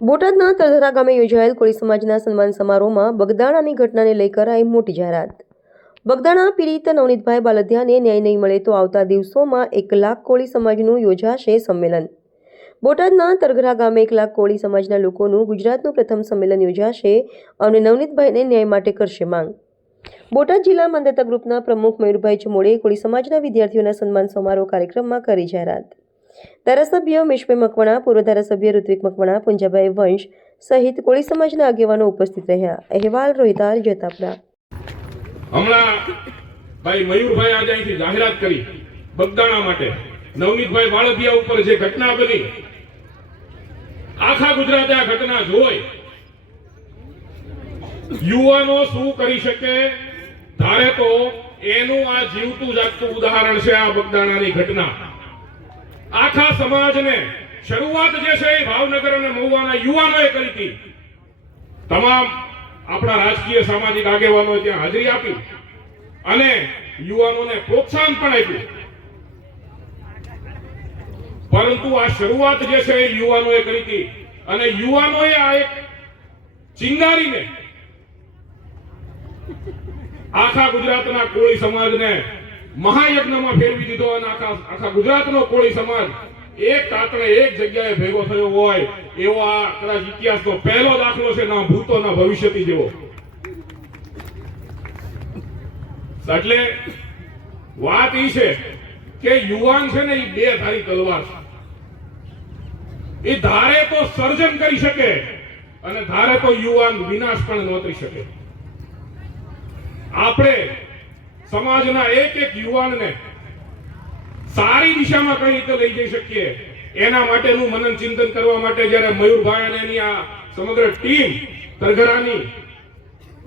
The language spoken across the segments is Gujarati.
બોટાદના તળધરા ગામે યોજાયેલ કોળી સમાજના સન્માન સમારોહમાં બગદાણાની ઘટનાને લઈ કરાઈ મોટી જાહેરાત. બગદાણા પીડિત નવનીતભાઈ બાલધિયાને ન્યાય નહીં મળે તો આવતા દિવસોમાં એક લાખ કોળી સમાજનું યોજાશે સંમેલન. બોટાદના તરઘરા ગામે એક લાખ કોળી સમાજના લોકોનું ગુજરાતનું પ્રથમ સંમેલન યોજાશે અને નવનીતભાઈને ન્યાય માટે કરશે માંગ. બોટાદ જિલ્લા મંદતા ગ્રુપના પ્રમુખ મયુરભાઈ ચમોડે કોળી સમાજના વિદ્યાર્થીઓના સન્માન સમારોહ કાર્યક્રમમાં કરી જાહેરાત. ધારાસભ્ય મેશભાઈ મકવાણા, પૂર્વ ધારાસભ્ય ઋત્વિક મકવાણા, પુંજાભાઈ વંશ સહિત કોળી સમાજના આગેવાનો ઉપસ્થિત રહ્યા. અહેવાલ રોહિતાર જતાપડા હમણાં ભાઈ મયુરભાઈ આજે અહીંથી જાહેરાત કરી બગદાણા માટે. નવનીતભાઈ વાળદિયા ઉપર જે ઘટના બની, આખા ગુજરાતે આ ઘટના જોઈ. યુવાનો શું કરી શકે? ધારે તો એનું આ જીવતું જાગતું ઉદાહરણ છે આ બગદાણાની ઘટના. આખા સમાજને શરૂઆત જે છે એ ભાવનગર અને મહુવાના યુવાનોએ કરી હતી. તમામ આપણા રાજકીય સામાજિક આગેવાનોએ ત્યાં હાજરી આપી અને યુવાનોને પ્રોત્સાહન પણ આપ્યું. પરંતુ આ શરૂઆત જે છે એ યુવાનોએ કરી હતી અને યુવાનોએ આ એક ચિંગારીને આખા ગુજરાતના કોળી સમાજને મહાયજ્ઞમાં ફેરવી દીધો અને આખા આખા ગુજરાતનો કોળી સમાજ એક તાતણે એક જગ્યાએ ભેગો થયો હોય એવો આ કદાચ ઇતિહાસનો પહેલો દાખલો છે, ના ભૂતો, ના ભવિષ્યથી જેવો. એટલે વાત એ છે કે યુવાન છે ને એ બે ધારી તલવાર છે. એ ધારે તો સર્જન કરી શકે અને ધારે તો યુવાન વિનાશ પણ નોતરી શકે. આપણે સમાજના એક એક યુવાનને સારી દિશામાં કઈ રીતે લઈ જઈ શકીએ, એના માટેનું મનન ચિંતન કરવા માટે જ્યારે મયુરભાઈ અને એની આ સમગ્ર ટીમ તરઘરાની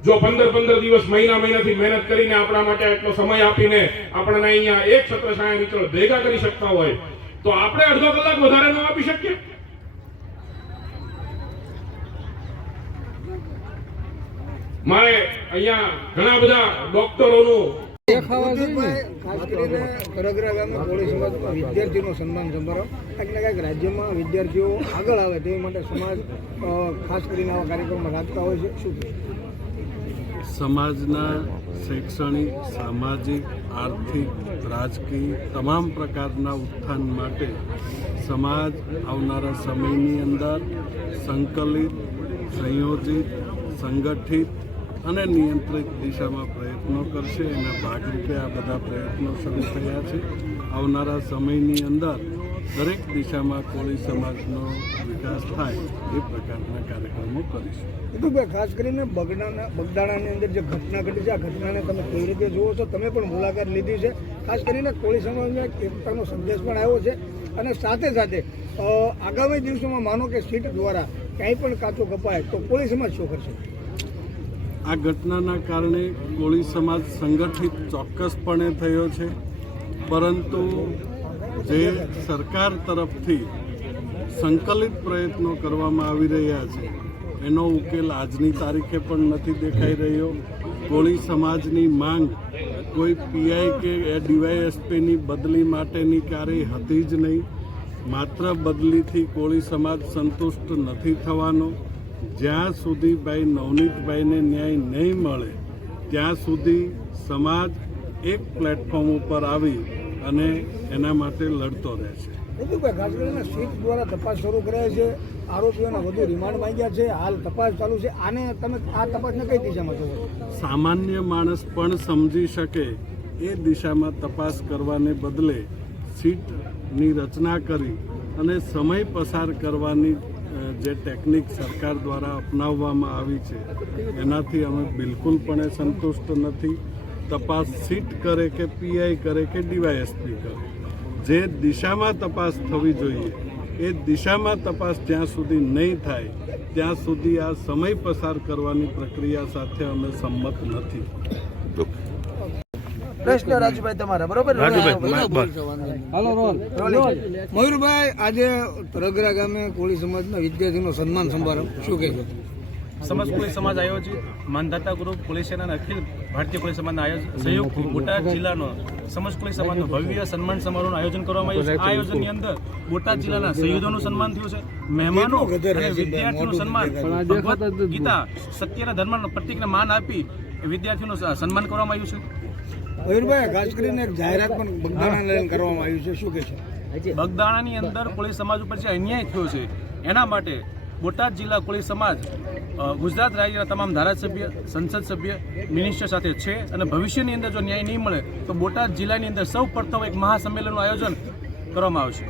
જો પંદર પંદર દિવસ મહિના મહિનાથી મહેનત કરીને આપણા માટે એટલો સમય આપીને આપણને અહીંયા એક સત્ર સાયા મિત્રો ભેગા કરી શકતા હોય, તો આપણે અડધો કલાક વધારે ન આપી શકીએ? મારે અહીંયા ઘણા બધા ડોક્ટરોનું ઉદ્યોગભાઈ ખાસ કરીને કરગરા ગામે કોળી સમાજમાં વિદ્યાર્થીનો સન્માન સમારોહ. કંઈક ને કંઈક રાજ્યમાં વિદ્યાર્થીઓ આગળ આવે તે માટે સમાજ ખાસ કરીને આવા કાર્યક્રમમાં રાખતા હોય છે. શું સમાજના શૈક્ષણિક સામાજિક આર્થિક રાજકીય તમામ પ્રકારના ઉત્થાન માટે સમાજ આવનારા સમયની અંદર સંકલિત સંયોજિત સંગઠિત અને નિયંત્રિત દિશામાં પ્રયત્નો કરશે. એના ભાગરૂપે આ બધા પ્રયત્નો શરૂ થયા છે. આવનારા સમયની અંદર દરેક દિશામાં કોળી સમાજનો વિકાસ થાય એ પ્રકારના કાર્યક્રમો કરીશું. ઉદ્યોગભાઈ ખાસ કરીને બગડાના બગદાણાની અંદર જે ઘટના ઘટી છે, આ ઘટનાને તમે કઈ રીતે જુઓ છો? તમે પણ મુલાકાત લીધી છે. ખાસ કરીને કોળી સમાજને એક એકતાનો સંદેશ પણ આવ્યો છે. અને સાથે સાથે આગામી દિવસોમાં માનો કે સીટ દ્વારા ક્યાંય પણ કાચો કપાય તો કોળી સમાજ શું કરશે? આ ઘટનાના કારણે કોળી સમાજ સંગઠિત ચોક્કસપણે થયો છે, પરંતુ જે સરકાર તરફથી સંકલિત પ્રયત્નો કરવામાં આવી રહ્યા છે, એનો ઉકેલ આજની તારીખે પણ નથી દેખાઈ રહ્યો. કોળી સમાજની માંગ કોઈ પીઆઈ કે ડીવાયએસપીની બદલી માટેની ક્યારેય હતી જ નહીં. માત્ર બદલીથી કોળી સમાજ સંતુષ્ટ નથી થવાનો. જ્યાં સુધી ભાઈ નવનીતભાઈને ન્યાય નહીં મળે ત્યાં સુધી સમાજ એક પ્લેટફોર્મ ઉપર આવી અને એના માટે લડતો રહે છે. સીટ દ્વારા તપાસ શરૂ કરાય છે. આરોપીઓના વધુ રિમાન્ડ માંગ્યા છે. હાલ તપાસ ચાલુ છે. આને તમે આ તપાસને કઈ દિશામાં જોવો સામાન્ય માણસ પણ સમજી શકે એ દિશામાં તપાસ કરવાને બદલે સીટની રચના કરી અને સમય પસાર કરવાની જે ટેકનિક સરકાર દ્વારા અપનાવવામાં આવી છે, એનાથી અમે બિલકુલ પણ સંતુષ્ટ નથી. તપાસ સીટ કરે કે પીઆઈ કરે કે ડીવાયએસપી કરે, જે દિશામાં તપાસ થવી જોઈએ, એ દિશામાં તપાસ જ્યાં સુધી નહીં થાય, ત્યાં સુધી આ સમય પસાર કરવાની પ્રક્રિયા સાથે અમે સંમત નથી. પ્રશ્ન રાજુભાઈ તમારા બરોબર? મયુરભાઈ આજે રગરા ગામે કોળી સમાજના વિદ્યાર્થીનો સન્માન સમારંભ શું કહેશો સમાજ કોળી સમાજ આયોજિત માનધાતા ગ્રુપ પોલીસ સેના અખિલ ભારતીય કોળી સમાજના આયોજન સહયોગથી બોટાદ જિલ્લાનો સમાજ કોળી સમાજનું ભવ્ય સન્માન સમારોહનું આયોજન કરવામાં આવ્યું છે. આ આયોજનની અંદર બોટાદ જિલ્લાના શહીદોનું સન્માન થયું છે મહેમાનો અને વિદ્યાર્થીઓનું સન્માન. ભગવદ્ ગીતા સત્યના ધર્મના પ્રતિકને માન આપી વિદ્યાર્થીઓનું સન્માન કરવામાં આવ્યું છે. મયુરભાઈ ખાસ કરીને એક જાહેરાત પણ બગદાણા લઈને કરવામાં આવી છે. શું કહેશો બગદાણાની અંદર કોળી સમાજ ઉપર જે અન્યાય થયો છે એના માટે બોટાદ જિલ્લા કોળી સમાજ ગુજરાત રાજ્યના તમામ ધારાસભ્ય સંસદ સભ્ય મિનિસ્ટર સાથે છે અને ભવિષ્યની અંદર જો ન્યાય નહીં મળે તો બોટાદ જિલ્લાની અંદર સૌ પ્રથમ એક મહાસંમેલનનું આયોજન કરવામાં આવશે.